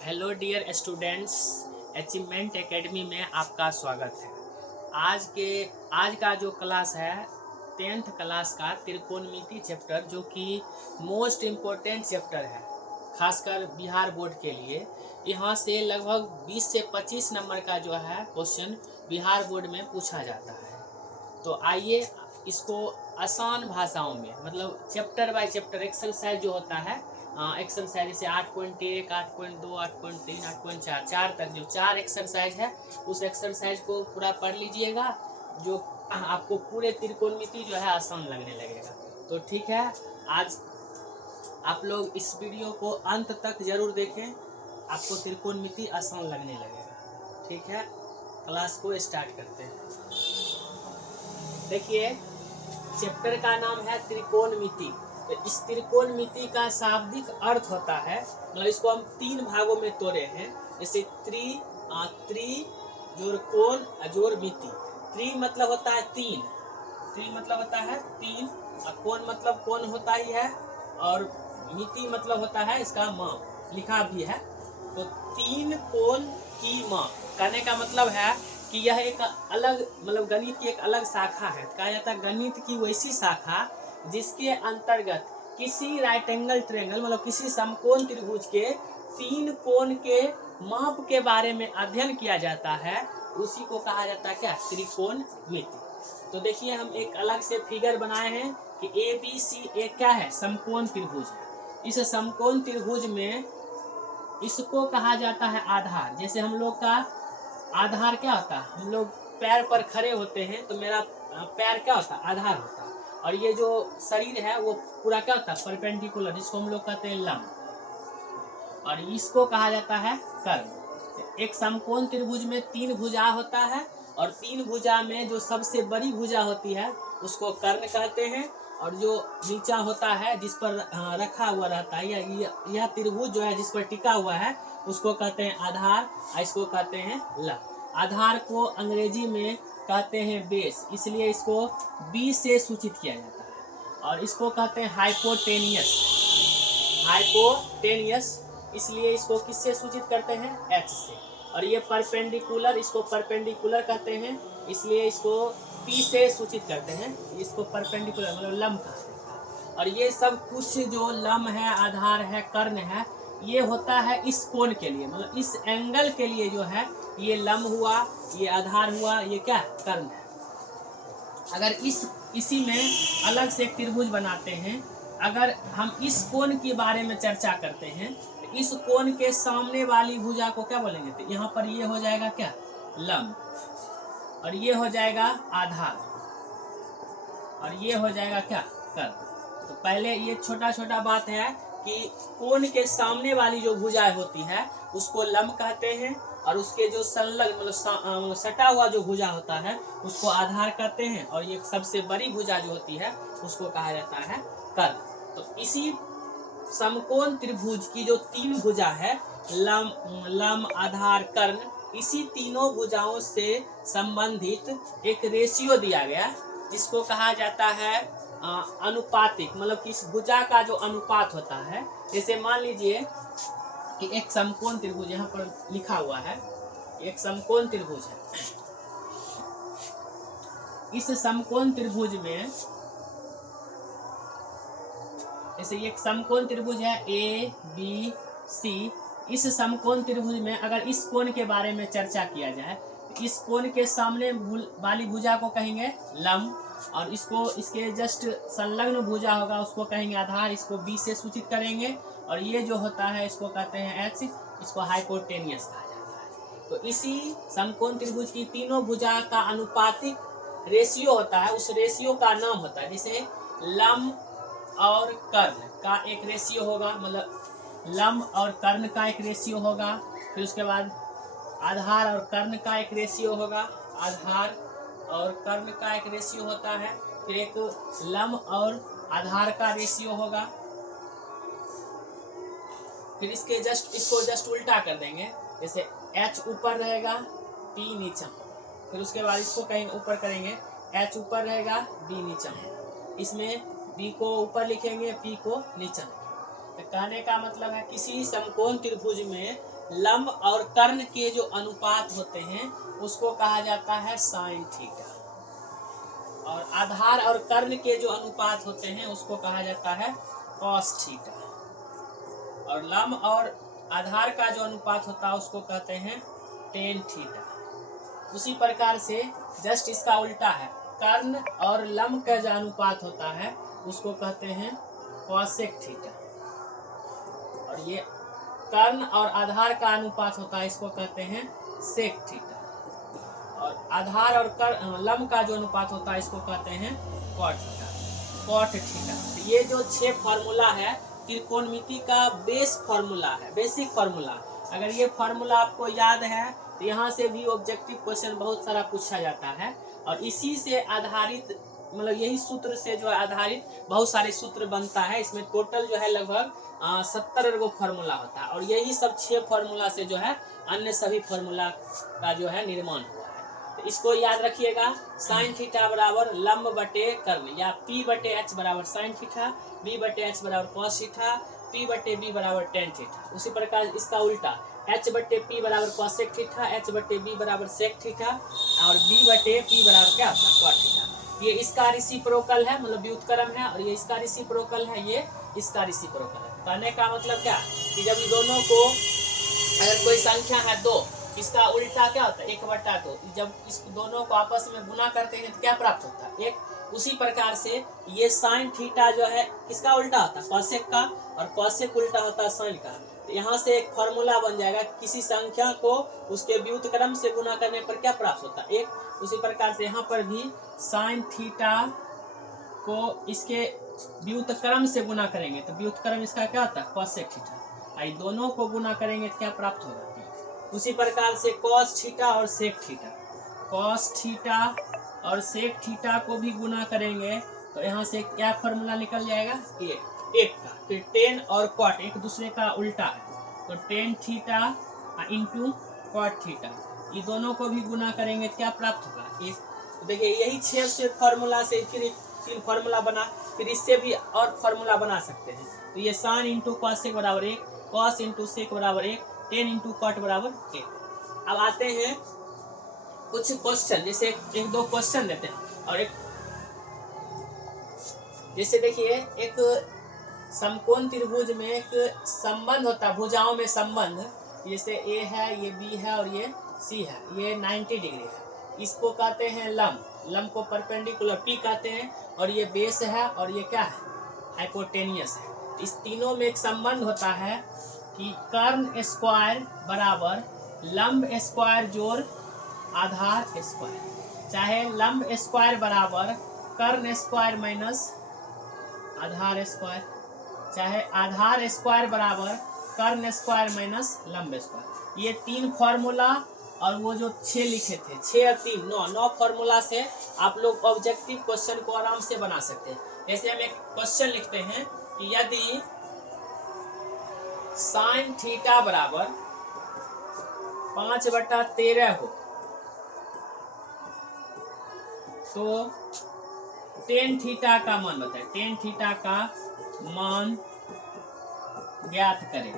Hello dear students, achievement academy में आपका स्वागत है। आज का जो क्लास है 10th क्लास का त्रिकोणमिति चैप्टर, जो कि मोस्ट इम्पोर्टेंट चैप्टर है खासकर बिहार बोर्ड के लिए। यहाँ से लगभग 20 से 25 नंबर का जो है क्वेश्चन बिहार बोर्ड में पूछा जाता है। तो आइए इसको आसान भाषाओं में, मतलब चैप्टर बाय चैप्टर एक्सरसाइज जो होता है, एक्सरसाइज जैसे 8.1, 8.2, 8.3, 8.4 4 तक जो 4 एक्सरसाइज है, उस एक्सरसाइज को पूरा पढ़ लीजिएगा, जो आपको पूरे त्रिकोणमिति जो है आसान लगने लगेगा। तो ठीक है, आज आप लोग इस वीडियो को अंत तक जरूर देखें, आपको त्रिकोणमिति आसान लगने लगेगा। ठीक है, क्लास को स्टार्ट करते हैं। देखिए, चैप्टर का नाम है त्रिकोणमिति। तो इस त्रिकोणमिति का शाब्दिक अर्थ होता है, मतलब इसको हम 3 भागों में तोड़े हैं। जैसे त्रि जोड़ कोण जोड़ मिति। त्रि मतलब होता है 3, त्रि मतलब होता है 3, और कोण मतलब कोण होता ही है, और मिति मतलब होता है इसका माप, लिखा भी है। तो 3 कोण की माप कहने का मतलब है कि यह एक अलग, मतलब गणित की एक अलग शाखा है। कहा जाता है गणित की वैसी शाखा जिसके अंतर्गत किसी राइट एंगल ट्रायंगल, मतलब किसी समकोण त्रिभुज के 3 कोण के माप के बारे में अध्ययन किया जाता है, उसी को कहा जाता है क्या, त्रिकोणमिति। तो देखिए, हम एक अलग से फिगर बनाए हैं कि ABC एक क्या है, समकोण त्रिभुज है। इस समकोण त्रिभुज में इसको कहा जाता है आधार। जैसे हम लोग का आधार क्या होता है, हम लोग पैर पर खड़े होते हैं तो मेरा पैर क्या होता है, आधार होता है। और ये जो शरीर है वो पूरा क्या होता है, परपेंडिकुलर, जिसको हम लोग कहते हैं लंब, और इसको कहा जाता है कर्ण। एक समकोण त्रिभुज में 3 भुजा होता है, और 3 भुजा में जो सबसे बड़ी भुजा होती है उसको कर्ण कहते हैं, और जो नीचा होता है जिस पर रखा हुआ रहता है, यह त्रिभुज जो है जिस पर टिका हुआ है, उसको कहते हैं आधार, और इसको कहते हैं लंब। आधार को अंग्रेजी में कहते हैं बेस, इसलिए इसको बी से सूचित किया जाता है। और इसको कहते हैं हाइपोटेनियस, हाइपोटेनियस, इसलिए इसको किससे सूचित करते हैं, एच से। और ये परपेंडिकुलर, इसको परपेंडिकुलर कहते हैं, इसलिए इसको पी से सूचित करते हैं, इसको परपेंडिकुलर मतलब लंब कहते हैं। और ये सब कुछ जो लंब है, आधार है, कर्ण है, ये होता है इस कोण के लिए, मतलब इस एंगल के लिए जो है, ये लंब हुआ, ये आधार हुआ, ये क्या कर्ण है। अगर इसी में अलग से एक त्रिभुज बनाते हैं, अगर हम इस कोण के बारे में चर्चा करते हैं, तो इस कोण के सामने वाली भुजा को क्या बोलेंगे, तो यहाँ पर ये हो जाएगा क्या, लंब, और ये हो जाएगा आधार, और ये हो जाएगा क्या, कर्ण। तो पहले ये छोटा छोटा बात है कि कोण के सामने वाली जो भुजाएं होती है उसको लंब कहते हैं, और उसके जो संलग्न मतलब सटा हुआ जो भुजा होता है उसको आधार कहते हैं, और ये सबसे बड़ी भुजा जो होती है उसको कहा जाता है कर्ण। तो इसी समकोण त्रिभुज की जो 3 भुजा है, लंब, आधार, कर्ण, इसी तीनों भुजाओं से संबंधित एक रेशियो दिया गया, जिसको कहा जाता है अनुपातिक, मतलब कि इस भुजा का जो अनुपात होता है। जैसे मान लीजिए कि एक समकोण त्रिभुज, यहाँ पर लिखा हुआ है, एक समकोण त्रिभुज है। इस समकोण त्रिभुज में, जैसे एक समकोण त्रिभुज है ABC, इस समकोण त्रिभुज में अगर इस कोण के बारे में चर्चा किया जाए, तो इस कोण के सामने वाली भुजा को कहेंगे लंब, और इसको इसके जस्ट संलग्न भुजा होगा उसको कहेंगे आधार, इसको बी से सूचित करेंगे, और ये जो होता है इसको कहते हैं एच, इसको हाइपोटेनियस कहा जाता है। तो इसी समकोण त्रिभुज की तीनों भुजा का अनुपातिक रेशियो होता है, उस रेशियो का नाम होता है, जैसे लंब और कर्ण का एक रेशियो होगा, मतलब लंब और कर्ण का एक रेशियो होगा, फिर उसके बाद आधार और कर्ण का एक रेशियो होगा, आधार और कर्ण का एक रेशियो होता है, फिर एक लंब और आधार का रेशियो होगा, फिर इसको जस्ट उल्टा कर देंगे, जैसे H ऊपर रहेगा, P नीचा, फिर उसके बाद इसको कहीं ऊपर करेंगे, H ऊपर रहेगा, B नीचा, इसमें B को ऊपर लिखेंगे, P को नीचा। तो कहने का मतलब है किसी समकोण त्रिभुज में लंब और कर्ण के जो अनुपात होते हैं उसको कहा जाता है साइन थीटा, और आधार और कर्ण के जो अनुपात होते हैं उसको कहा जाता है कॉस थीटा, और लंब और आधार का जो अनुपात होता है उसको कहते हैं टेन थीटा। उसी प्रकार से जस्ट इसका उल्टा है, कर्ण और लंब का जो अनुपात होता है उसको कहते हैं कॉसेक थीटा, और ये कर्ण और आधार का अनुपात होता है इसको कहते हैं सेक थीटा, और आधार और लंब का जो अनुपात होता है इसको कहते हैं कॉट थीटा। तो ये जो 6 फॉर्मूला है त्रिकोणमिति का बेस फॉर्मूला है, बेसिक फॉर्मूला। अगर ये फॉर्मूला आपको याद है तो यहाँ से भी ऑब्जेक्टिव क्वेश्चन बहुत सारा पूछा जाता है, और इसी से आधारित मतलब यही सूत्र से जो आधारित बहुत सारे सूत्र बनता है। इसमें टोटल जो है लगभग 70 गो फॉर्मूला होता है, और यही सब 6 फॉर्मूला से जो है अन्य सभी फॉर्मूला का जो है निर्माण हुआ है। तो इसको याद रखिएगा, साइन थीटा बराबर लंब बटे कर्ण, या P बटे H बराबर साइन थीटा, B बटे H बराबर कॉस थीटा, P बटे B बराबर टेन थीटा। उसी प्रकार इसका उल्टा H बटे P बराबर कॉसेक थीटा, H बटे B बराबर सेक थीटा, और B बटे P बराबर क्या होता है कॉट थीटा। ये इसका रेसिप्रोकल है, मतलब व्युत्क्रम है, और ये इसका रेसिप्रोकल है, ये इसका रेसिप्रोकल है। कहने का मतलब क्या कि जब दोनों को अगर कोई संख्या है 2, इसका उल्टा क्या होता है 1/2। जब इस दोनों को आपस में गुना करते हैं तो क्या प्राप्त होता है 1। उसी प्रकार से ये साइन थीटा जो है किसका उल्टा होता है कॉसेक का, और कॉसेक उल्टा होता है साइन का। तो यहाँ से एक फॉर्मूला बन जाएगा, किसी संख्या को उसके व्युत्क्रम से गुना करने पर क्या प्राप्त होता है 1। उसी प्रकार से यहाँ पर भी साइन थीटा को इसके व्युत्क्रम से गुना करेंगे तो व्युत्क्रम इसका क्या होता है कॉसेक थीटा, आई दोनों को गुना करेंगे तो क्या प्राप्त होगा। उसी प्रकार से कॉस थीटा और सेक थीटा, कॉस थीटा और सेक थीटा को भी गुना करेंगे तो यहाँ से क्या फॉर्मूला निकल जाएगा ये 1 का। फिर टेन और कॉट एक दूसरे का उल्टा है, तो tan theta into cot theta, ये दोनों को भी गुना करेंगे क्या प्राप्त होगा 1। तो देखिए यही 6 फॉर्मूला से फिर 3 फॉर्मूला बना, फिर इससे भी और फॉर्मूला बना सकते हैं। तो ये साइन इंटू कॉसेक बराबर 1, कॉस इंटू सेक बराबर 1, टेन इंटू कॉट बराबर 1। अब आते हैं कुछ क्वेश्चन, जैसे एक दो क्वेश्चन देते हैं, और एक जैसे देखिए एक समकोण त्रिभुज में एक संबंध होता है, भुजाओं में संबंध, जैसे ए है, ये बी है और ये सी है, ये 90 डिग्री है, इसको कहते हैं लंब, लंब को परपेंडिकुलर पी कहते हैं, और ये बेस है और ये क्या है हाइपोटेनियस है। इस तीनों में एक संबंध होता है कि कर्ण स्क्वायर बराबर लंब स्क्वायर जोड़ आधार स्क्वायर, चाहे लंब स्क्वायर बराबर कर्ण स्क्वायर माइनस आधार स्क्वायर, चाहे आधार स्क्वायर बराबर कर्ण स्क्वायर माइनस लंब स्क्वायर। ये 3 फॉर्मूला और वो जो 6 लिखे थे 6 और 3 9 फॉर्मूला से आप लोग ऑब्जेक्टिव क्वेश्चन को आराम से बना सकते हैं। जैसे हम एक क्वेश्चन लिखते हैं कि यदि साइन थीटा बराबर 5/13 हो तो टेन थीटा का मान बताए, टेन थीटा का मान ज्ञात करें।